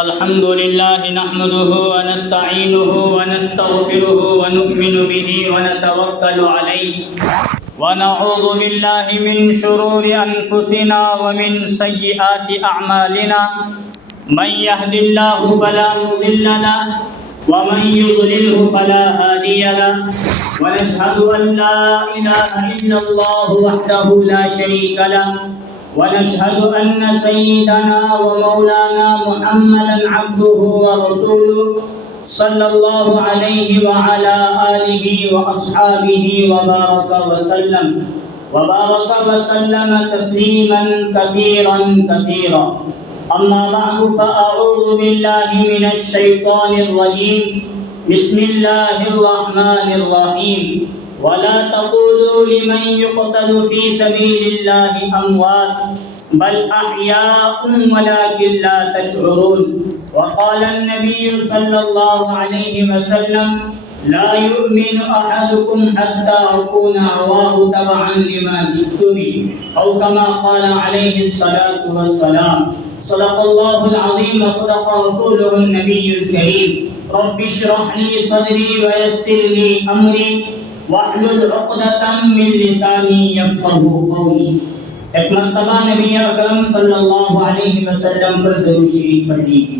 الحمدللہ نحمده ونستعینه ونستغفره ونؤمن به ونتوکل علیہ ونعوذ باللہ من شرور انفسنا ومن سیئات اعمالنا من يهد الله فلا مضل له ومن يضلله فلا هادي له ونشهد ان لا اله الا الله وحده لا شريك له ونشهد أن سيدنا ومولانا محمدا عبده ورسوله صلى الله عليه وعلى آله وأصحابه وبارك وسلم تسليما كثيرا أما بعد فأعوذ بالله من الشيطان الرجيم بسم الله الرحمن الرحيم ولا تقولوا لمن يقتل في سبيل الله أموات بل أحياء ولكن لا تشعرون وقال النبي صلى الله عليه وسلم لا يؤمن أحدكم حتى أكون هواه تبعا لما جئت به أو كما قال عليه الصلاة والسلام صدق الله العظيم وصدق رسوله النبي الكريم رب اشرح لي صدري ويسر لي أمري واحلل عقدة من لسانی یفقهوا قولی. ایک مرتبہ نبی اکرم صلی اللہ علیہ وسلم پر درود شریف پڑھ لیجیے.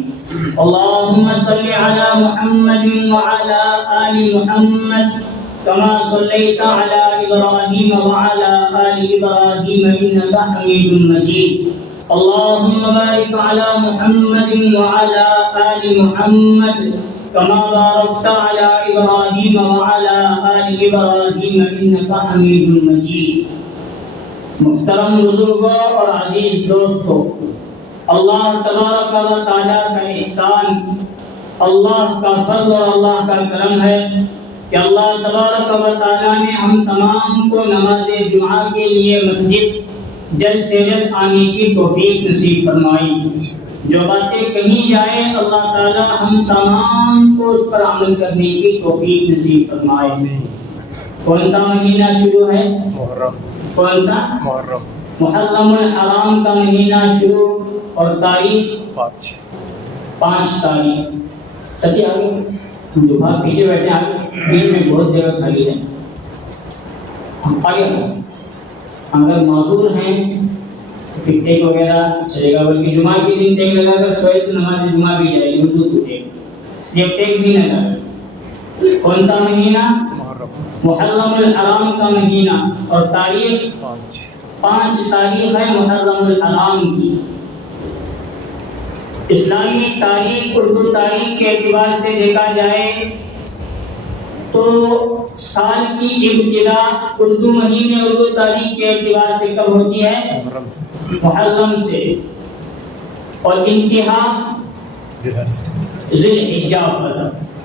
اللہم صلی علی محمد وعلی آل محمد کما صلیت علی ابراہیم وعلی آل ابراہیم انک حمید مجید. اللہم بارک علی محمد وعلی آل محمد كما باركت على إبراهيم وعلى آل إبراهيم إنك حميد مجيد. محترم بزرگوں اور عزیز دوستوں، اللہ تبارک و تعالیٰ کا احسان، اللہ کا فضل اور اللہ کا کرم ہے کہ اللہ تبارک و تعالیٰ نے ہم تمام کو نماز جمعہ کے لیے مسجد جلد سے جلد آنے کی توفیق نصیب فرمائی. جو باتیں کہیں جائیں اللہ تعالی ہم تمام کو اس پر عمل کرنے کی توفیق نصیب فرمائے. کون سا مہینہ شروع ہے؟ محرم. کون سا؟ محرم. محرم الحرام کا مہینہ شروع اور تاریخ 5 تاریخ. سچی آگے جو بھاگ پیچھے بیٹھے ہیں آگے بیچ میں بہت جگہ خالی ہے. ہم آگے اگر معذور ہیں پھر ٹیک وغیرہ چلے گا، بلکہ جمعہ کے دن ٹیک لگا کر سوئے تو نماز جمعہ بھی جائے گی، وضو تو ٹیک، اس لیے ٹیک بھی نہ کرے. کون سا مہینہ؟ محرم الحرام کا مہینہ اور تاریخ 5 تاریخ ہے محرم الحرام کی. اسلامی تاریخ اردو تاریخ کے اعتبار سے دیکھا جائے تو سال کی ابتدا اردو مہینے اردو تاریخ کے اعتبار سے کب ہوتی ہے؟ محرم سے، اور انتہا ذی الحجہ پر.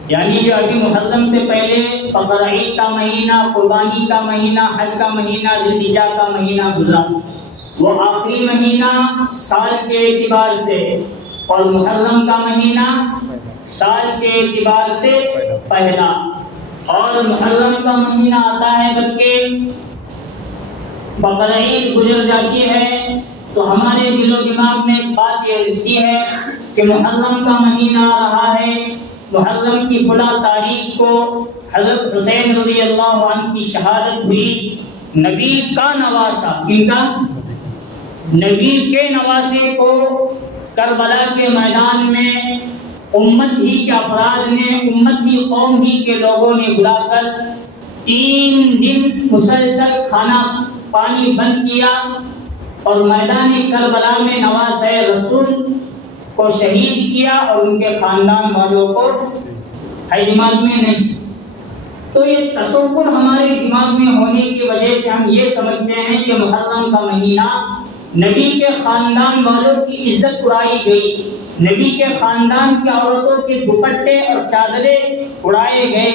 یعنی جو ابھی محرم سے پہلے بقرہ عید کا مہینہ، قربانی کا مہینہ، حج کا مہینہ، ذی الحجہ کا مہینہ گزرا، وہ آخری مہینہ سال کے اعتبار سے، اور محرم کا مہینہ سال کے اعتبار سے پہلا. اور محرم کا مہینہ آتا ہے بلکہ بقرہ عید گزر جاتی ہے تو ہمارے دل و دماغ میں ایک بات یہ رہتی ہے کہ محرم کا مہینہ آ رہا ہے، محرم کی فلاں تاریخ کو حضرت حسین رضی اللہ عنہ کی شہادت ہوئی. نبی کا نواسہ، کن کا؟ نبی کے نواسے کو کربلا کے میدان میں امت ہی کے افراد نے، امت ہی قوم ہی کے لوگوں نے بلا کر 3 دن مسلسل کھانا پانی بند کیا اور میدان کربلا میں نواسہ رسول کو شہید کیا اور ان کے خاندان والوں کو دماغ میں نہیں. تو یہ تصور ہمارے دماغ میں ہونے کی وجہ سے ہم یہ سمجھتے ہیں کہ محرم کا مہینہ نبی کے خاندان والوں کی عزت اڑائی گئی، نبی کے خاندان کی عورتوں کے دوپٹے اور چادریں اڑائے گئے،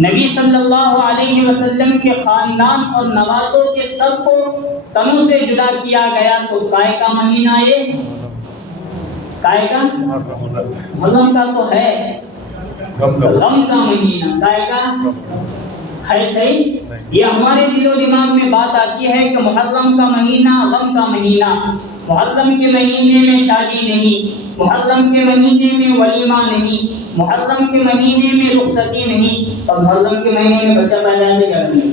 نبی صلی اللہ علیہ وسلم کے خاندان اور نوازوں کے سب کو تنوں سے جدا کیا گیا۔ تو کائے کا مہینہ یہ کائے کا محرم کا تو ہے غم کا مہینہ، کائے کا ہے صحیح۔ یہ ہمارے دل و دماغ میں بات آتی ہے کہ محرم کا مہینہ غم کا مہینہ، محرم کے مہینے میں شادی نہیں، محرم کے مہینے میں ولیمہ نہیں، محرم کے مہینے میں رخصتی نہیں، اور محرم کے مہینے میں بچہ پیدا ہے کیا کرنے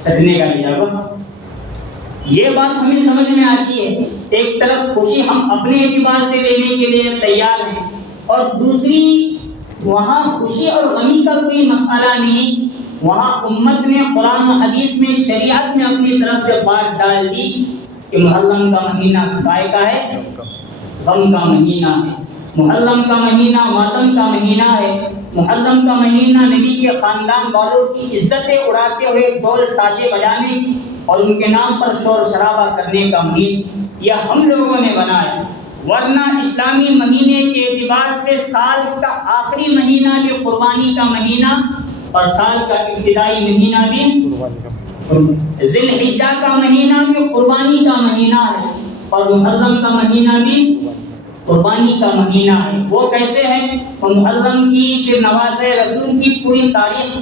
سجنے کا اجازہ۔ یہ بات ہمیں سمجھ میں آتی ہے، ایک طرف خوشی ہم اپنے اعتبار سے لینے کے لیے تیار ہیں، اور دوسری وہاں خوشی اور غمی کا کوئی مسئلہ نہیں، وہاں امت نے قرآن و حدیث میں شریعت میں اپنی طرف سے بات ڈال دی کہ محرم کا مہینہ کائے کا ہے غم کا مہینہ ہے، محرم کا مہینہ ماتم کا مہینہ ہے، محرم کا مہینہ نبی کے خاندان والوں کی عزتیں اڑاتے ہوئے ڈھول تاشے بجانے اور ان کے نام پر شور شرابہ کرنے کا مہینہ یہ ہم لوگوں نے بنایا۔ ورنہ اسلامی مہینے کے اعتبار سے سال کا آخری مہینہ بھی قربانی کا مہینہ اور سال کا ابتدائی مہینہ بھی ذی الحجہ کا مہینہ بھی قربانی کا مہینہ ہے، اور محرم کا مہینہ بھی قربانی کا مہینہ ہے۔ وہ کیسے ہے؟ محرم کی پھر نواز رسول کی پوری تاریخ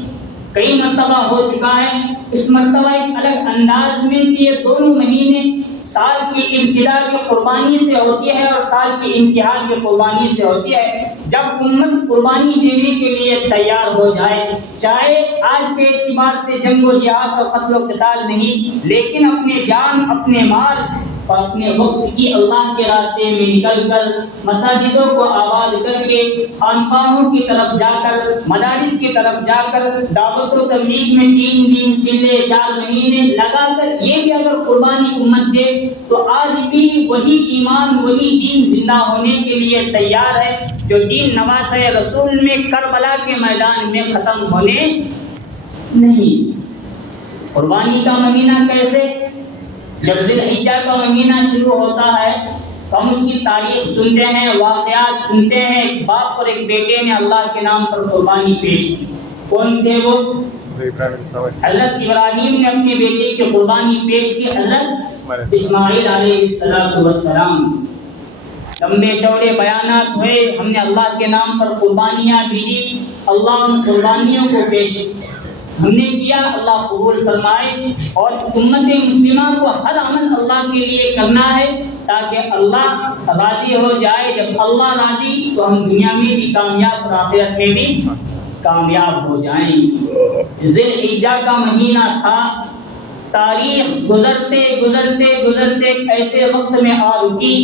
کئی مرتبہ ہو چکا ہے، اس مرتبہ ایک الگ انداز میں کہ یہ دونوں مہینے سال کی ابتدا کی قربانی سے ہوتی ہے اور سال کی انتہا کی قربانی سے ہوتی ہے۔ جب امت قربانی دینے کے لیے تیار ہو جائے، چاہے آج کے اعتبار سے جنگ و جہاد اور قتل و قتال نہیں، لیکن اپنے جان، اپنے مال اور اپنے وقت کی اللہ کے راستے میں نکل کر مساجدوں کو آباد کر کے، خانقاہوں کی طرف جا کر، مدارس کی طرف جا کر دعوت و تبلیغ میں 3 دن چلے 4 مہینے لگا کر یہ بھی اگر قربانی امت دے تو آج بھی وہی ایمان، وہی دین زندہ ہونے کے لیے تیار ہے جو دین نواز رسول میں کربلا کے میدان میں ختم ہونے نہیں۔ قربانی کا مہینہ کیسے؟ جب ذی الحجہ کا مہینہ شروع ہوتا ہے تو ہم اس کی تاریخ سنتے ہیں، واقعات سنتے ہیں۔ ایک باپ اور ایک بیٹے نے اللہ کے نام پر قربانی پیش کی۔ کون تھے وہ؟ حضرت ابراہیم نے اپنے بیٹے کی قربانی پیش کی، حضرت اسماعیل علیہ السلام۔ لمبے چوڑے بیانات ہوئے، ہم نے اللہ کے نام پر قربانیاں بھی دی، اللہ ان قربانیوں کو پیش ہم نے کیا، اللہ قبول فرمائے۔ اور امت مسلمہ کو ہر عمل اللہ کے لیے کرنا ہے تاکہ اللہ راضی ہو جائے۔ جب اللہ راضی تو ہم دنیا میں بھی کامیاب اور آخرت میں بھی کامیاب ہو جائیں۔ ذی الحجہ کا مہینہ تھا، تاریخ گزرتے گزرتے گزرتے ایسے وقت میں آ رکی،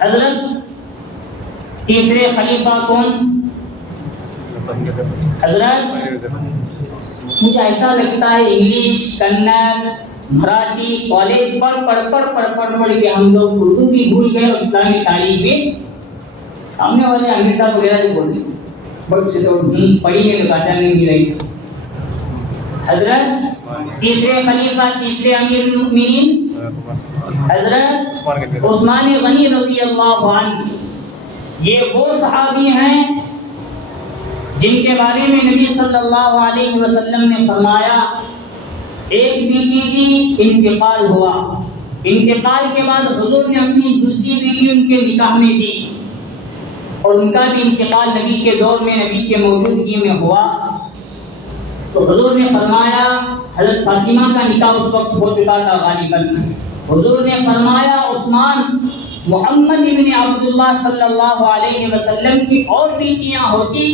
حضرت تیسرے خلیفہ کون؟ حضرت مجھے ایسا لگتا ہے انگلش، کنڑ، مراٹھی کالج پڑھ کے ہم لوگ اردو بھی بھول گئے اور اسلامی تعلیم بھی سامنے والے امیر صاحب وغیرہ جو بولتے ہیں بٹ سے تو پڑھی ہے تو پہچان نہیں رہی۔ حضرت تیسرے خلیفہ، تیسرے امیر المؤمنین حضرت عثمان غنی رضی اللہ عنہ، یہ وہ صحابی ہیں جن کے بارے میں نبی صلی اللہ علیہ وسلم نے فرمایا ایک بیٹی کی انتقال ہوا، انتقال کے بعد حضور نے اپنی دوسری بیٹی ان کے نکاح میں دی اور ان کا بھی انتقال نبی کے دور میں، نبی کے موجودگی میں ہوا۔ تو حضور نے فرمایا، حضرت فاطمہ کا نکاح اس وقت ہو چکا تھا غالباً، حضور نے فرمایا عثمان، محمد ابن عبداللہ صلی اللہ علیہ وسلم کی اور بیٹیاں ہوتی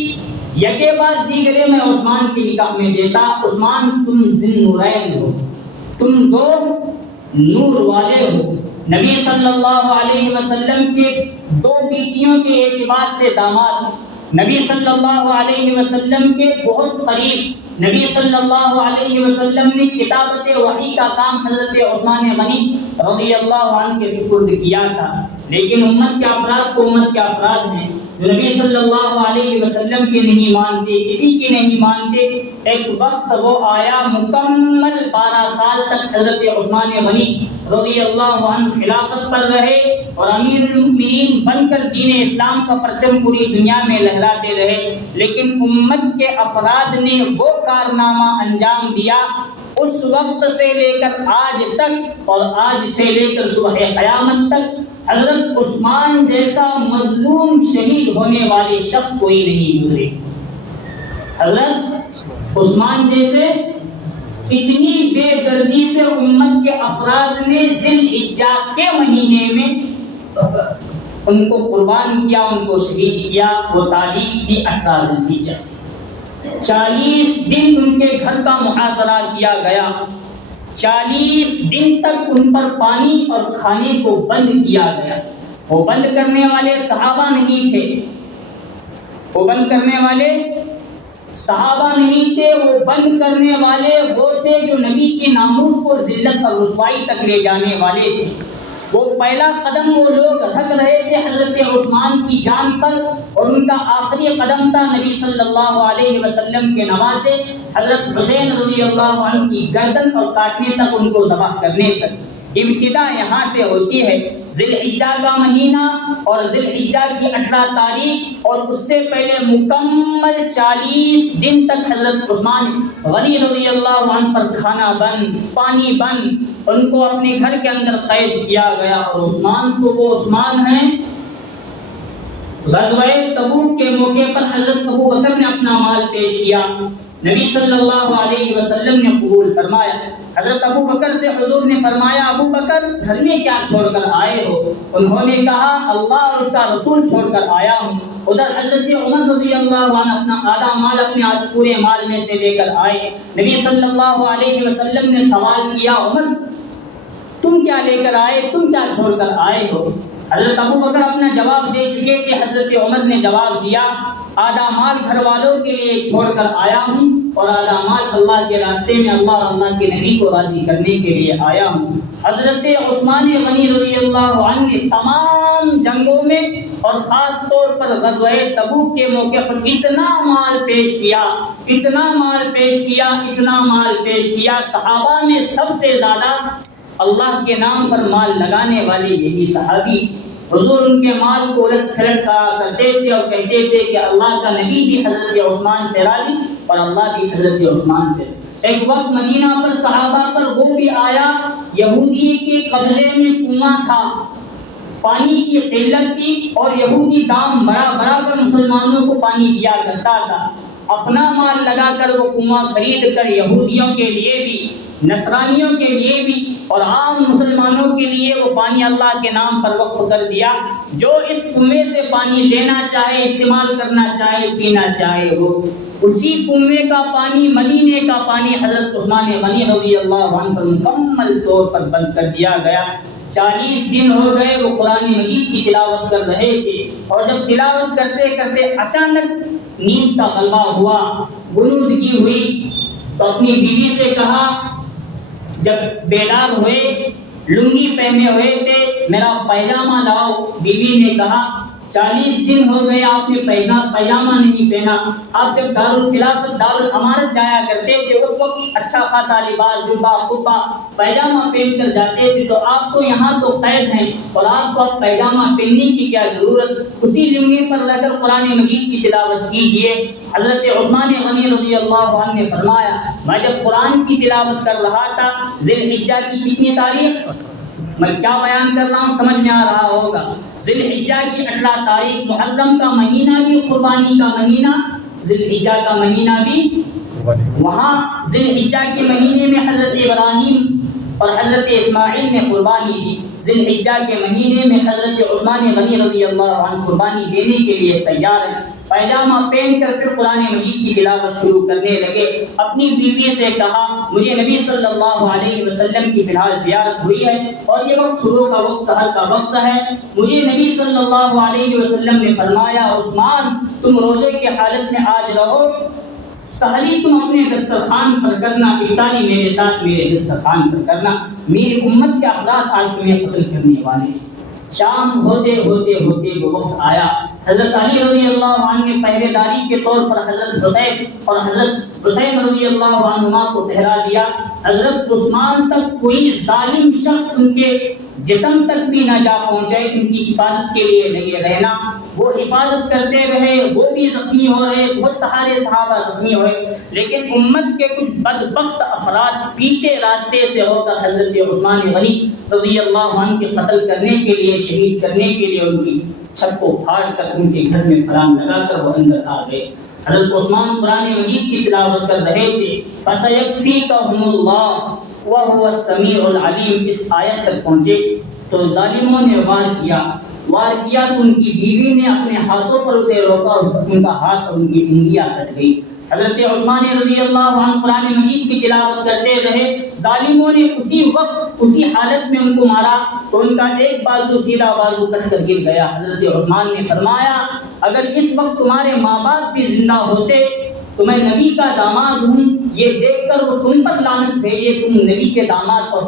یکے بعد دیگرے میں عثمان کے نکاح میں دیتا۔ عثمان تم ذی النورین ہو، تم دو نور والے ہو، نبی صلی اللہ علیہ وسلم کے دو بیٹیوں کے اعتبار سے داماد، نبی صلی اللہ علیہ وسلم کے بہت قریب، نبی صلی اللہ علیہ وسلم نے کتابت وحی کا کام حضرت عثمان غنی رضی اللہ عنہ کے سپرد کیا تھا۔ لیکن امت کے افراد کو امت کے افراد ہیں، جو نبی صلی اللہ علیہ وسلم کے نہیں مانتے، کسی کی نہیں مانتے. ایک وقت وہ آیا مکمل 12 سال تک حضرت عثمان غنی رضی اللہ عنہ خلافت پر رہے اور امیر المؤمنین بن کر دین اسلام کا پرچم پوری دنیا میں لہراتے رہے. لیکن امت کے افراد نے وہ کارنامہ انجام دیا اس وقت سے لے کر آج تک، اور آج سے لے کر صبح قیامت تک حضرت عثمان جیسا مظلوم شہید ہونے والے شخص کوئی نہیں گزرے. حضرت عثمان جیسے اتنی بے دردی سے امت کے افراد نے ذی الحجہ کے مہینے میں ان کو قربان کیا، ان کو شہید کیا. وہ تاریخ تھی 18 ذی الحجہ. 40 دن ان کے گھر کا محاصرہ کیا گیا. 40 دن تک ان پر پانی اور کھانے کو بند کیا گیا. وہ بند کرنے والے صحابہ نہیں تھے، وہ بند کرنے والے صحابہ نہیں تھے، وہ بند کرنے والے وہ تھے جو نبی کے ناموس کو ذلت اور رسوائی تک لے جانے والے تھے. وہ پہلا قدم وہ لوگ رکھ رہے تھے حضرت عثمان کی جان پر، اور ان کا آخری قدم تھا نبی صلی اللہ علیہ وسلم کے نواسے حضرت حسین رضی اللہ عنہ کی گردن اور کاٹنے تک، ان کو ذبح کرنے تک. ابتدا یہاں سے ہوتی ہے. ذی الحجہ کا مہینہ اور ذی الحجہ کی 18 تاریخ اور اس سے پہلے مکمل 40 دن تک حضرت عثمان غنی رضی اللہ عنہ پر کھانا بند، پانی بند، ان کو اپنے گھر کے اندر قید کیا گیا. اور عثمان تو وہ عثمان ہیں. غزوہ تبوک کے موقع پر حضرت ابو بکر نے اپنا مال پیش کیا، نبی صلی اللہ علیہ وسلم نے قبول فرمایا. حضرت ابو بکر سے حضور نے فرمایا ابو بکر گھر میں کیا چھوڑ کر آئے ہو؟ انہوں نے کہا اللہ اور اس کا رسول چھوڑ کر آیا ہوں. ادھر حضرت عمر رضی اللہ عنہ اپنا آدھا مال اپنے پورے مال میں سے لے کر آئے. نبی صلی اللہ علیہ وسلم نے سوال کیا عمر تم کیا لے کر آئے، تم کیا چھوڑ کر آئے ہو؟ حضرت ابو بکر اپنا جواب دے چکے کہ حضرت عمر نے جواب دیا آدھا مال گھر والوں کے لیے چھوڑ کر آیا ہوں اور آدھا مال اللہ کے راستے میں اللہ اور اللہ کے نبی کو راضی کرنے کے لیے آیا ہوں. حضرت عثمان غنی رضی اللہ عنہ نے تمام جنگوں میں اور خاص طور پر غزوہ تبوک کے موقع پر اتنا مال پیش کیا، اتنا مال پیش کیا، اتنا مال پیش کیا. صحابہ میں سب سے زیادہ اللہ کے نام پر مال لگانے والے یہی صحابی. حضور ان کے مال کو الٹ پھلٹ کہا کرتے تھے اور کہتے تھے کہ اللہ کا نبی بھی حضرت عثمان سے راضی اور اللہ بھی حضرت عثمان سے. ایک وقت مدینہ پر صحابہ پر وہ بھی آیا، یہودی کے قبضے میں کنواں تھا، پانی کی قلت تھی اور یہودی دام بڑا بڑا کر مسلمانوں کو پانی دیا کرتا تھا. اپنا مال لگا کر وہ کنواں خرید کر یہودیوں کے لیے بھی، نصرانیوں کے لیے بھی اور عام مسلمانوں کے لیے وہ پانی اللہ کے نام پر وقف کر دیا. جو اس کنویں سے پانی لینا چاہے، استعمال کرنا چاہے، پینا چاہے، وہ اسی کنویں کا پانی، مدینے کا پانی حضرت عثمان غنی رضی اللہ عنہ پر مکمل طور پر بند کر دیا گیا. 40 دن ہو گئے وہ قرآن مجید کی تلاوت کر رہے تھے، اور جب تلاوت کرتے کرتے اچانک نیند کا غلبہ ہوا، غنودگی ہوئی، تو اپنی بیوی سے کہا، جب بیدار ہوئے، لنگی پہنے ہوئے تھے، میرا پیجامہ لاؤ. بیوی نے کہا 40 دن ہو گئے آپ نے پیجامہ نہیں پہنا. آپ جب دارالخلافت دارالامانت جایا کرتے تھے اس وقت اچھا خاصا لباس، جبہ خطبہ پیجامہ پہن کر جاتے تھے، تو آپ کو یہاں تو قید ہیں اور آپ کو اب پیجامہ پہننے کی کیا ضرورت؟ اسی لنگی پر رہ کر قرآن مجید کی تلاوت کیجیے. حضرت عثمان غنی رضی اللہ عنہ نے فرمایا میں جب قرآن کی تلاوت کر رہا تھا، ذی الحجہ کی کتنی تاریخ میں کیا بیان کر رہا ہوں سمجھ میں آ رہا ہوگا. ذی الحجہ کی 18 تاریخ، محرم کا مہینہ بھی قربانی کا مہینہ، ذی الحجہ کا مہینہ بھی. وہاں ذی الحجہ کے مہینے میں حضرت ابراہیم اور حضرت اسماعیل نے قربانی دی. ذی الحجہ کے مہینے میں حضرت عثمان غنی رضی اللہ عنہ قربانی دینے کے لیے تیار ہیں. پیجامہ پہن کر پھر قرآن مجید کی تلاوت شروع کرنے لگے. اپنی بیوی سے کہا مجھے نبی صلی اللہ علیہ وسلم کی فی الحال زیارت ہوئی ہے اور یہ وقت شروع کا وقت سحر کا وقت ہے. مجھے نبی صلی اللہ علیہ وسلم نے فرمایا عثمان تم روزے کی حالت میں آج رہو، سحری تم اپنے دسترخوان پر کرنا، افطاری میرے ساتھ میرے دسترخوان پر کرنا. میری امت کے افراد آج تمہیں قتل کرنے والے ہیں. شام ہوتے ہوتے ہوتے وہ وقت آیا حضرت علی رضی اللہ عنہ نے پہرے داری کے طور پر حضرت حسین اور حضرت حسین رضی اللہ عنہما کو ٹھہرا دیا. حضرت عثمان تک کوئی ظالم شخص ان کے جسم تک بھی نہ جا پہنچے. ان کی حفاظت کے لیے لگے رہنا. وہ حفاظت کرتے رہے, وہ بھی زخمی ہو رہے, بہت سارے صحابہ زخمی ہوئے, لیکن امت کے کچھ بدبخت افراد پیچھے راستے سے ہو کر حضرت عثمان غنی رضی اللہ عنہ کے قتل کرنے کے لیے, شہید کرنے کے لیے ان کی چھت کو پھاڑ کر ان کے گھر میں پھلانگ لگا کر وہ اندر آ گئے. حضرت عثمان قرآن مجید کی تلاوت کر رہے تھے. فَسَيَكْفِيكَهُمُ اللَّهُ وَهُوَ السَّمِيعُ الْعَلِيمُ. اس آیت تک پہنچے تو ظالموں نے وار کیا تو ان کی بیوی نے اپنے ہاتھوں پر اسے روکا, ان کا ہاتھ اور ان کی انگلیاں کٹ گئی. حضرت عثمان رضی اللہ عنہ قرآن مجید کی تلاوت کرتے رہے. ظالموں نے اسی وقت اسی حالت میں ان کو مارا تو ان کا ایک بازو سیدھا بازو کٹ کر گر گیا. حضرت عثمان نے فرمایا اگر اس وقت تمہارے ماں باپ بھی زندہ ہوتے تو میں نبی کا داماد ہوں, یہ دیکھ کر وہ تم پر لعنت بھیجے, تم نبی کے داماد اور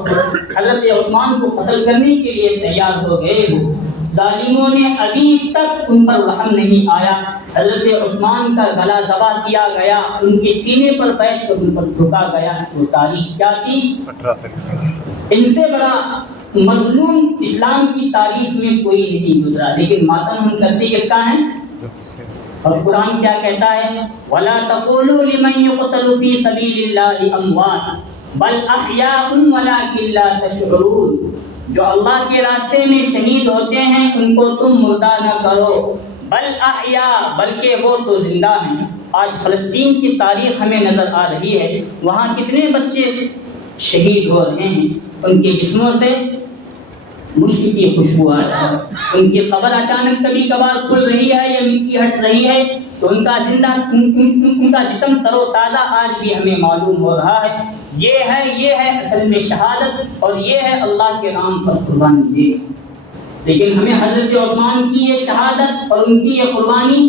حضرت عثمان کو قتل کرنے کے لیے تیار ہو گئے ہو. ظالموں نے ابھی تک ان پر رحم نہیں آیا. حضرت عثمان کا گلا ذبح کیا گیا, ان کے سینے پر بیٹھ کر ان پر جھکا گیا. وہ تاریخ کیا تھی؟ ان سے بڑا مظلوم اسلام کی تاریخ میں کوئی نہیں گزرا, لیکن ماتم ہم کرتے کس کا ہے؟ اور قرآن کیا کہتا ہے؟ وَلَا تَقُولُوا لِمَنْ يُقْتَلُ فِي سَبِيلِ اللَّهِ أَمْوَاتٌ بَلْ أَحْيَاءٌ وَلَكِنْ لَا تَشْعُرُونَ. جو اللہ کے راستے میں شہید ہوتے ہیں ان کو تم مردہ نہ کرو, بل احیاء, بلکہ وہ تو زندہ ہیں. آج فلسطین کی تاریخ ہمیں نظر آ رہی ہے, وہاں کتنے بچے شہید ہو رہے ہیں, ان کے جسموں سے مشک کی خوشبو آ رہی ہے, ان کی قبر اچانک کبھی کبھار کھل رہی ہے یا مٹی ہٹ رہی ہے تو ان کا جسم تر و تازہ آج بھی ہمیں معلوم ہو رہا ہے. یہ ہے اصل میں شہادت, اور یہ ہے اللہ کے نام پر قربانی دے. لیکن ہمیں حضرت عثمان کی یہ شہادت اور ان کی یہ قربانی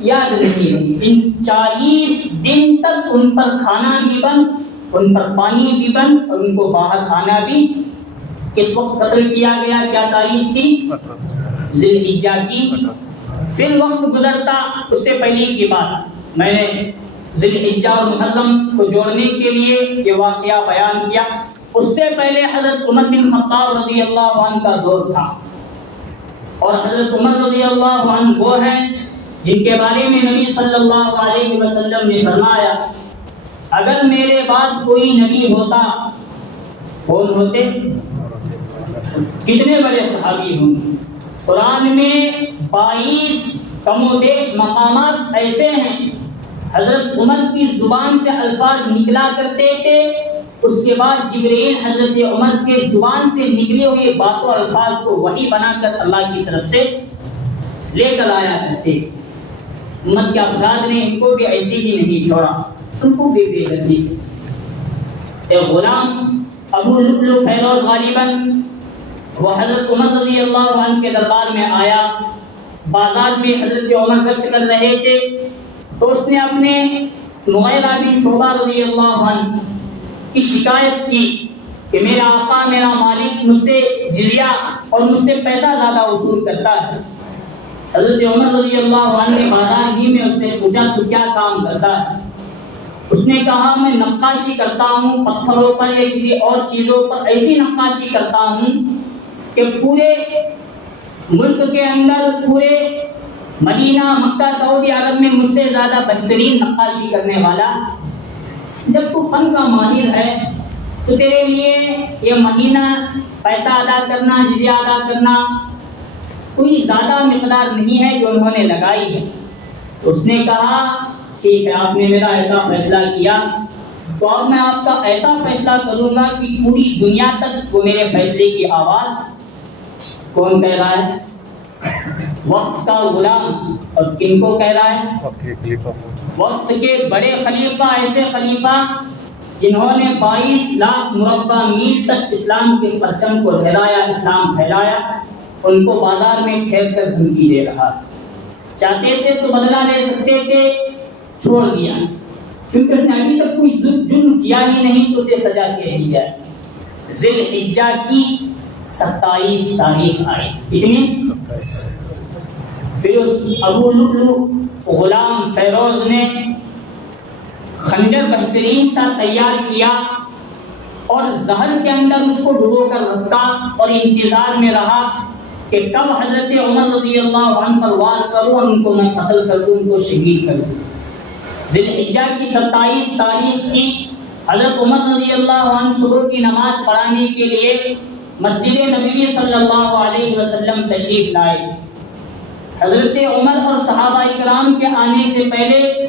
یاد نہیں رہی. ان 40 دن تک ان پر کھانا بھی بند, ان پر پانی بھی بند, اور ان کو باہر آنا بھی. کس وقت قتل کیا گیا؟ کیا تاریخ تھی؟ ذی الحجہ کی. پھر وقت گزرتا, اس سے پہلے کی بات میں نے ذی الحجہ اور محرم کو جوڑنے کے لیے یہ واقعہ بیان کیا. اس سے پہلے حضرت عمر بن خطاب رضی اللہ عنہ کا دور تھا, اور حضرت عمر رضی اللہ عنہ وہ ہیں جن کے بارے میں نبی صلی اللہ علیہ وسلم نے فرمایا اگر میرے بعد کوئی نبی ہوتا کون ہوتے؟ کتنے بڑے صحابی ہوں. قرآن میں 22 کم و بیش مقامات ایسے ہیں حضرت عمر کی زبان سے الفاظ نکلا کرتے تھے, اس کے بعد جبرائیل حضرت عمر کے زبان سے نکلے ہوئے باتوں الفاظ کو وحی بنا کر اللہ کی طرف سے لے کر آیا کرتے. امت کے افراد نے ان کو بھی ایسے ہی نہیں چھوڑا, ان کو بھی بے دردی سے. ایک غلام ابو لؤلؤ فیروز غالباً وہ حضرت عمر رضی اللہ عنہ کے دربار میں آیا. بازار میں حضرت عمر گشت کر رہے تھے تو اس نے اپنے مغیرہ بن شعبہ رضی اللہ عنہ کی شکایت کی کہ میرا آقا, میرا مالک مجھ سے جزیہ اور مجھ سے پیسہ زیادہ وصول کرتا ہے. حضرت عمر رضی اللہ عنہ نے بازار ہی میں اس سے پوچھا تو کیا کام کرتا ہے؟ اس نے کہا میں نقاشی کرتا ہوں, پتھروں پر یا کسی اور چیزوں پر ایسی نقاشی کرتا ہوں کہ پورے ملک کے اندر, پورے مدینہ, مکہ, سعودی عرب میں مجھ سے زیادہ بہترین نقاشی کرنے والا. جب تو فن کا ماہر ہے تو تیرے لیے یہ مہینہ پیسہ ادا کرنا, جزیہ ادا کرنا کوئی زیادہ مقدار نہیں ہے جو انہوں نے لگائی ہے. تو اس نے کہا ٹھیک ہے, آپ نے میرا ایسا فیصلہ کیا تو اب میں آپ کا ایسا فیصلہ کروں گا کہ پوری دنیا تک وہ میرے فیصلے کی آواز. کون کہہ رہا ہے؟ وقت کا غلام. اور کن کو کہہ رہا ہے؟ وقت کے بڑے خلیفہ, ایسے خلیفہ جنہوں نے 22 لاکھ مربع میل تک اسلام کے پرچم کو لہرایا, اسلام پھیلایا. ان کو بازار میں ٹھہر کر دھمکی دے رہا. چاہتے تھے تو بدلہ لے سکتے تھے, چھوڑ دیا کیونکہ اس نے ابھی تک کوئی جرم کیا ہی نہیں تو اسے سزا دے دی جائے. ذی الحجہ کی 27 تاریخ آئی. کتنی؟ پھر اس ابو لؤلؤ غلام فیروز نے خنجر بہترین سا تیار کیا اور زہر کے اندر اس کو ڈبو کر رکھا اور انتظار میں رہا کہ کب حضرت عمر رضی اللہ عنہ پر وار کروں اور ان کو میں قتل کر دوں، ان کو شہید کر دوں۔ ذی الحجہ کی 27 تاریخ کی حضرت عمر رضی اللہ عنہ صبح کی نماز پڑھانے کے لیے مسجد نبوی صلی اللہ علیہ وسلم تشریف لائے۔ حضرت عمر اور صحابہ کرام کے آنے سے پہلے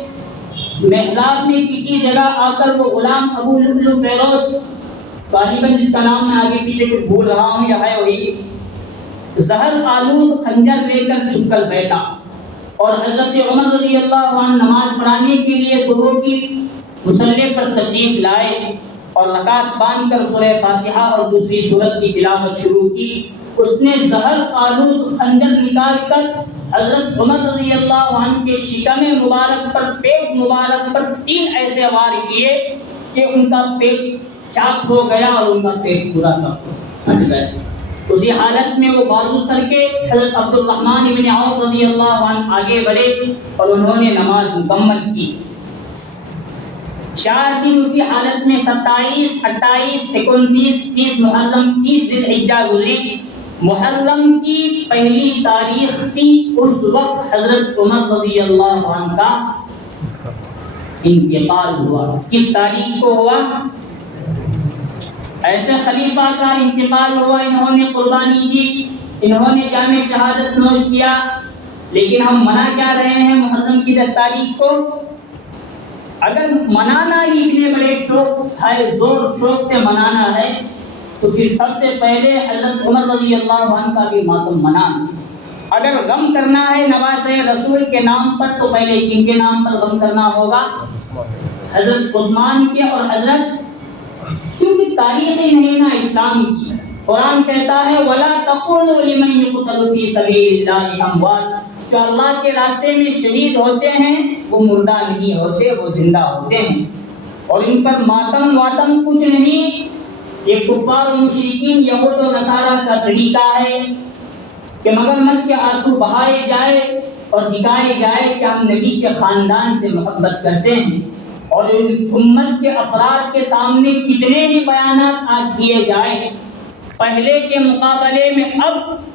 محراب میں کسی جگہ آ کر وہ غلام ابو لؤلؤ فیروز، غالباً جس کا نام میں آگے پیچھے کچھ بھول رہا ہوں یا ہے وہی، زہر آلود خنجر لے کر چھپ کر بیٹھا اور حضرت عمر رضی اللہ عنہ نماز پڑھانے کے لیے صبح کی مصلی پر تشریف لائے اور رکعت باندھ کر سورہ فاتحہ اور دوسری سورت کی تلاوت شروع کی۔ اس نے زہر آلود خنجر نکال کر حضرت عمر رضی اللہ عنہ کے شکم مبارک پر، پیٹ مبارک پر 3 ایسے وار کیے کہ ان کا پیٹ چاک ہو گیا اور ان کا پیٹ پورا پھٹ گیا۔ اسی حالت میں وہ بازو سر کے حضرت عبد الرحمن بن عوف رضی اللہ عنہ آگے بڑھے اور انہوں نے نماز مکمل کی۔ 4 دن اسی حالت میں 27، 28، 29، 30 محرم، 30 ذی الحجہ گزری۔ محرم کی پہلی تاریخ تھی، اس وقت حضرت عمر رضی اللہ عنہ کا انتقال ہوا۔ کس تاریخ کو ہوا؟ ایسے خلیفہ کا انتقال ہوا، انہوں نے قربانی دی، انہوں نے جام شہادت نوش کیا، لیکن ہم منا کیا رہے ہیں محرم کی 10 تاریخ کو؟ اگر منانا ہی اتنے بڑے شوق ہے، زور شوق سے منانا ہے، تو پھر سب سے پہلے حضرت عمر رضی اللہ عنہ کا بھی ماتم منانا۔ اگر غم کرنا ہے نواسۂ رسول کے نام پر تو پہلے کن کے نام پر غم کرنا ہوگا؟ حضرت عثمان کے اور حضرت، کیونکہ تاریخ ہی نہیں نا اسلام کی۔ قرآن کہتا ہے وَلَا تَقُولُوا لِمَن يُقْتَلُ فِي سَبِيلِ اللَّهِ أَمْوَاتٌ، جو اللہ کے راستے میں شہید ہوتے ہیں وہ مردہ نہیں ہوتے، وہ زندہ ہوتے ہیں، اور ان پر ماتم واتم کچھ نہیں۔ یہ کفار و مشرکین یہود و نصارہ کا طریقہ ہے کہ مگر مچھ کے آنسو بہائے جائے اور دکھائے جائے کہ ہم نبی کے خاندان سے محبت کرتے ہیں، اور اس امت کے افراد کے سامنے کتنے بھی بیانات آج کیے جائیں، پہلے کے مقابلے میں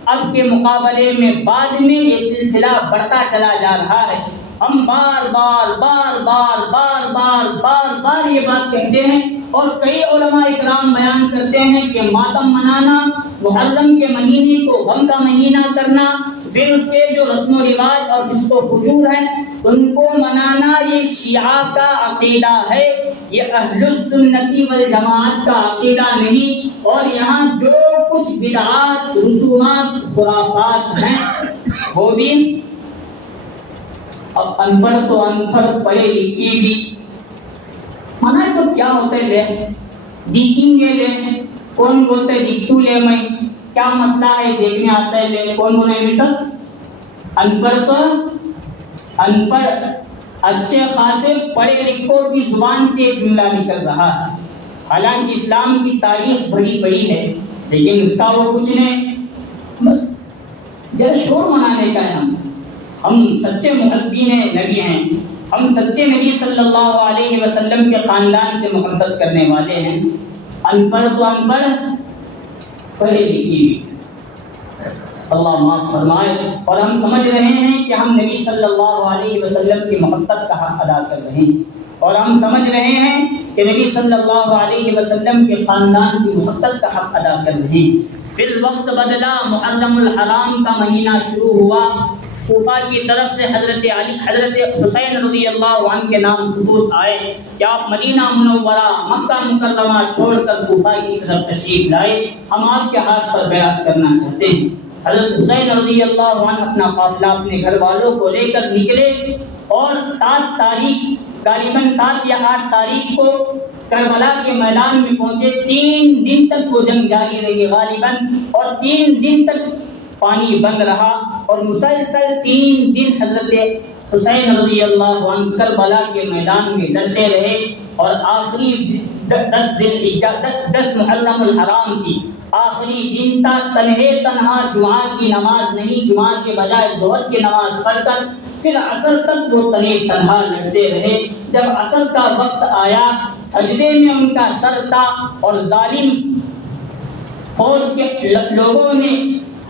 اب کے مقابلے میں بعد میں یہ سلسلہ بڑھتا چلا جا رہا ہے۔ ہم بار بار یہ بات کہتے ہیں، اور کئی علماء اکرام بیان کرتے ہیں کہ ماتم منانا، محرم کے مہینے کو غم کا مہینہ کرنا، پھر اس کے جو رسم و رواج اور فسق و فجور ہیں ان کو منانا، یہ شیعہ کا عقیدہ ہے، یہ اہل السنتی والجماعت کا عقیدہ نہیں۔ اور یہاں جو کچھ بدعات، رسومات، خرافات ہیں وہ بھی اب ان پڑھ تو ان پڑھ، پڑھے لکھے بھی منع تو کیا ہوتا ہے، لے دیکھیں گے، لے کون بولتے دیکھتو لے، میں کیا مسئلہ ہے دیکھنے آتا ہے، لے کون بولے مثل ان پڑھ تو ان پڑھ، اچھے خاصے پڑھے لکھوں کی زبان سے یہ جملہ نکل رہا ہے، حالانکہ اسلام کی تاریخ بڑی بڑی ہے، لیکن اس کا وہ کچھ نہیں، بس ذرا شور منانے کا ہے۔ ہم سچے محبین نبی ہیں، ہم سچے نبی صلی اللہ علیہ وسلم کے خاندان سے محبت کرنے والے ہیں۔ ان پڑھ تو ان پڑھ، پڑھے لکھے بھی، اللہ معاف فرمائے۔ اور ہم سمجھ رہے ہیں کہ ہم نبی صلی اللہ علیہ وسلم کی محبت کا حق ادا کر رہے ہیں، اور ہم سمجھ رہے ہیں کہ نبی صلی اللہ علیہ وسلم کے خاندان کی محبت کا حق ادا کر رہے ہیں۔ پھر وقت بدلا، محرم الحرام کا مہینہ شروع ہوا، کوفہ کی طرف سے حضرت حسین رضی اللہ عنہ کے نام خطوط آئے کہ آپ مدینہ منورہ، مکہ مکرمہ چھوڑ کر کوفہ کی طرف تشریف لائے، ہم آپ کے ہاتھ پر بیعت کرنا چاہتے ہیں۔ حضرت حسین رضی اللہ عنہ اپنا قافلہ اپنے گھر والوں کو لے کر نکلے، اور 7 تاریخ، غالباً 7 یا 8 تاریخ کو کربلا کے میدان میں پہنچے۔ 3 دن تک وہ جنگ جاری رہی غالباً، اور 3 دن تک پانی بند رہا، اور مسلسل 3 دن حضرت حسین رضی اللہ عنہ کربلا کے میدان میں لڑتے رہے۔ اور آخری 10 محرم الحرام کی آخری دن تک تنہا جمعہ کی نماز نہیں، جمعہ کے بجائے ظہر کی نماز پڑھ کر پھر عصر تک وہ تنہا لڑتے رہے۔ جب عصر کا وقت آیا، سجدے میں ان کا سر تھا اور ظالم فوج کے لوگوں نے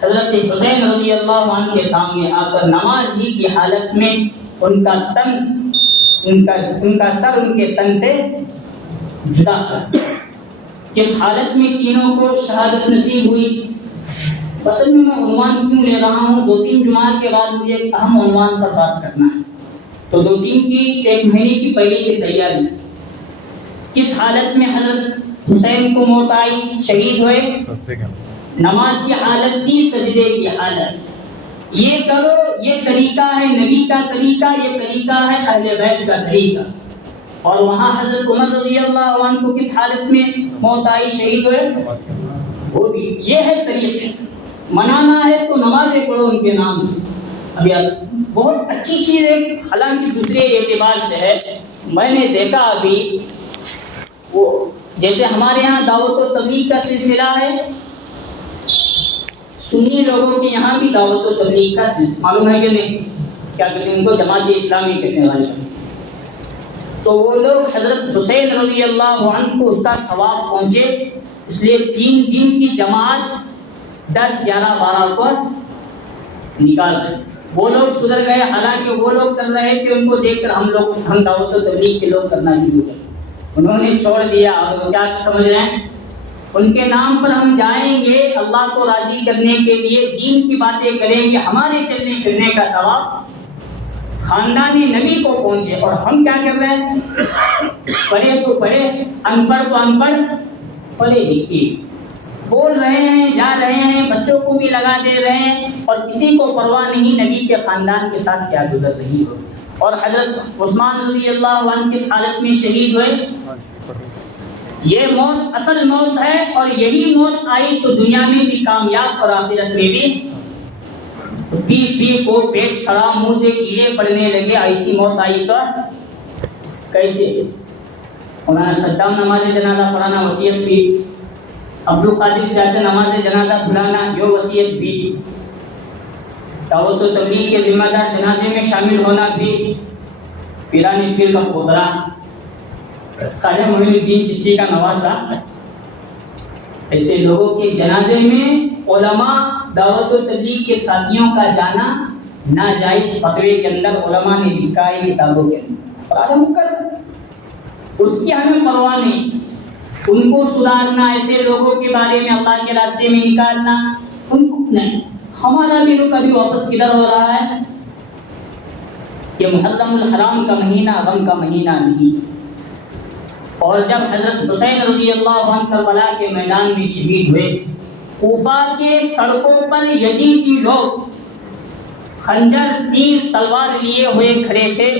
حضرت حسین رضی اللہ عنہ کے سامنے آ کر نماز ہی کی حالت میں ان کا سر ان کے تن سے جدا کر دیا۔ کس حالت میں تینوں کو شہادت نصیب ہوئی؟ اصل میں عنوان کیوں لے رہا ہوں، 2-3 جمعہ کے بعد مجھے ایک اہم عنوان پر بات کرنا ہے، تو 2-3 کی 1 مہینے کی پہلے کی تیاری۔ کس حالت میں حضرت حسین کو موت آئی، شہید ہوئے؟ نماز کی حالت تھی، سجدے کی حالت۔ یہ کرو، یہ طریقہ ہے نبی کا طریقہ، یہ طریقہ ہے اہل بیت کا طریقہ۔ اور وہاں حضرت عمر رضی اللہ عنہ کو کس حالت میں موت آئی، شہید ہوئے؟ وہ بھی یہ ہے طریقے سے منانا ہے تو نمازیں پڑھو ان کے نام سے۔ ابھی بہت اچھی چیز ہے، حالانکہ دوسرے اعتبار سے ہے۔ میں نے دیکھا ابھی وہ جیسے ہمارے ہاں دعوت و تبلیغ کا سلسلہ ہے، سنی لوگوں کے یہاں بھی دعوت و تبلیغ کا سلسلہ، معلوم ہے کہ نہیں؟ کیا کہتے ہیں ان کو؟ جماعت اسلامی کہتے ہیں۔ تو وہ لوگ حضرت حسین رضی اللہ عنہ کو اس کا ثواب پہنچے، اس لیے 3 دن کی جماعت 10، 11، 12 کو نکال رہے۔ وہ لوگ سدھر گئے، حالانکہ وہ لوگ کر رہے تھے، ان کو دیکھ کر ہم دعوت و تبلیغ کے لوگ کرنا شروع کر، انہوں نے چھوڑ دیا۔ اور کیا سمجھ رہے ہیں؟ ان کے نام پر ہم جائیں گے اللہ کو راضی کرنے کے لیے، دین کی باتیں کریں گے، ہمارے چلنے پھرنے کا ثواب خاندان نبی کو پہنچے، اور ہم کیا کر رہے ہیں؟ پڑھے تو پڑھے، ان پڑھ تو ان پڑھ، پڑھے لکھے بول رہے ہیں، جا رہے ہیں، بچوں کو بھی لگا دے رہے ہیں، اور کسی کو پرواہ نہیں نبی کے خاندان کے ساتھ کیا گزر رہی ہو۔ اور حضرت عثمان رضی اللہ عنہ کس حالت میں شہید ہوئے؟ یہ موت اصل موت ہے، اور یہی موت آئی تو دنیا میں بھی کامیاب اور آخرت میں بھی پی کو پیٹ سڑا، منہ سے کیڑے پڑنے لگے، ایسی موت آئی تو کیسے؟ مولانا صدام نماز جنازہ پڑھانا وصیت بھی، عبدالقادر چاچا نماز جنازہ بھلانا یہ وصیت بھی، دعوت و تبلیغ کے ذمہ دار جنازے میں شامل ہونا بھی، پیرانی پیر کا پوترا خواجہ معین الدین چشتی کا نواسا، ایسے لوگوں کے جنازے میں علماء دعوت و تبلیغ کے ساتھیوں کا جانا ناجائز، فتوے کے اندر علماء نے لکھا ہے کتابوں کے اندر، اس کی ہمیں پرواہ نہیں۔ ان کو سدھارنا، ایسے لوگوں کے بارے میں اللہ کے راستے میں نکالنا، ان کو نہیں۔ ہمارا بھی رخ ابھی واپس کدھر ہو رہا ہے؟ یہ محرم الحرام کا مہینہ غم کا مہینہ نہیں۔ اور جب حضرت حسین رضی اللہ عنہ کربلا کے میدان میں شہید ہوئے، کوفہ کے سڑکوں پر یزیدی لوگ خنجر، تیر، تلوار لیے ہوئے کھڑے تھے،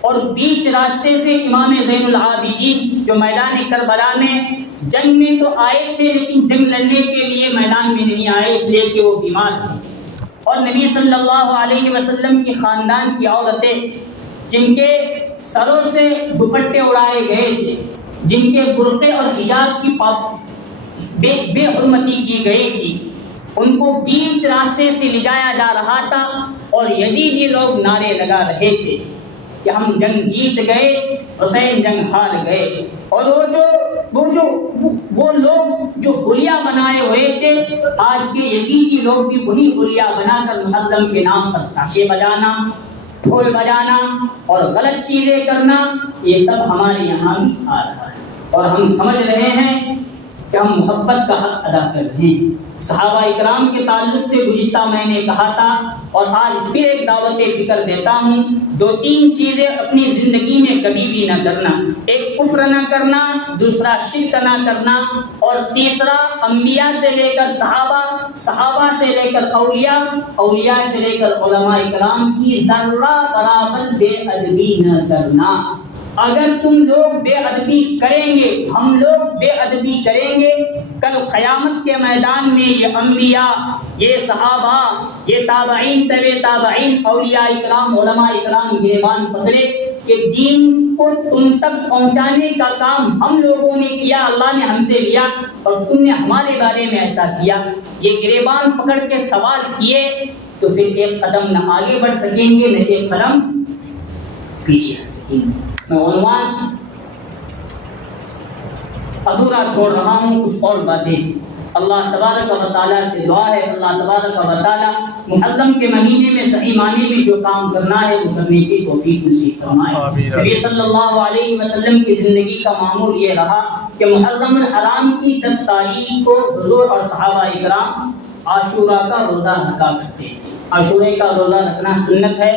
اور بیچ راستے سے امام زین العابدین جو میدان کربلا میں جنگ میں تو آئے تھے، لیکن جنگ لڑنے کے لیے میدان میں نہیں آئے، اس لیے کہ وہ بیمار تھے۔ اور نبی صلی اللہ علیہ وسلم کی خاندان کی عورتیں جن کے سروں سے دوپٹے اڑائے گئے تھے، جن کے برقعے اور حجاب کی بے حرمتی کی گئی تھی، ان کو بیچ راستے سے لے جایا جا رہا تھا، اور یزیدی لوگ نعرے لگا رہے تھے کہ ہم جنگ جیت گئے، حسین جنگ ہار گئے۔ اور وہ لوگ جو حلیہ بنائے ہوئے تھے، آج کے یزیدی لوگ بھی وہی حلیہ بنا کر محرم کے نام پر تاشے بجانا، ڈھول بجانا اور غلط چیزیں کرنا، یہ سب ہمارے یہاں بھی آ رہا ہے، اور ہم سمجھ رہے ہیں کہ ہم محبت کا حق ادا کر رہے ہیں۔ صحابہ اکرام کے تعلق سے گزشتہ میں نے کہا تھا، اور آج پھر ایک دعوت فکر دیتا ہوں، 2-3 چیزیں اپنی زندگی میں کبھی بھی نہ کرنا۔ ایک کفر نہ کرنا، دوسرا شرک نہ کرنا، اور تیسرا انبیاء سے لے کر صحابہ، صحابہ سے لے کر اولیاء، اولیاء سے لے کر علماء اکرام کی ذرہ برابر بے ادبی نہ کرنا۔ اگر تم لوگ بے ادبی کریں گے، ہم لوگ بے ادبی کریں گے، کل قیامت کے میدان میں یہ انبیاء، یہ صحابہ، یہ تابعین، تابعین، اولیاء اکرام، علماء اکرام گریبان پکڑے کہ دین کو تم تک پہنچانے کا کام ہم لوگوں نے کیا، اللہ نے ہم سے لیا اور تم نے ہمارے بارے میں ایسا کیا، یہ گریبان پکڑ کے سوال کیے تو پھر ایک قدم نہ آگے بڑھ سکیں گے نہ ایک قدم پیچھے ہٹ سکیں گے۔ میں عنوان ادھورا چھوڑ رہا ہوں، کچھ اور باتیں تھیں۔ اللہ تبارک و تعالیٰ سے دعا ہے اللہ تبارک و تعالیٰ محرم کے مہینے میں صحیح معنی میں جو کام کرنا ہے وہ کرنے کی توفیق نصیب فرمائے۔ نبی صلی اللہ علیہ وسلم کی زندگی کا معمول یہ رہا کہ محرم الحرام کی 10 تاریخ کو حضور اور صحابہ اکرام عاشورہ کا روزہ رکھا کرتے تھے۔ عاشورے کا روزہ رکھنا سنت ہے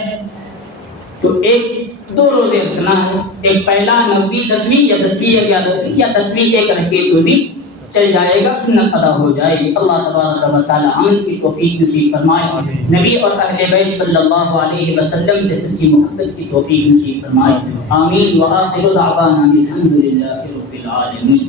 تو 2 روزے رکھنا ہے، ایک پہلا 9ویں 10ویں یا 10ویں یا 11ویں یا 10ویں ایک رکھے تو بھی چل جائے گا، سنت ادا ہو جائے گی۔ اللہ تبارک و تعالی عمل کی توفیق نصیب فرمائے، نبی اور اہل بیت صلی اللہ علیہ وسلم سے سچی محبت کی توفیق نصیب فرمائے، آمین۔ وآخر دعوانا الحمد للہ رب العالمین۔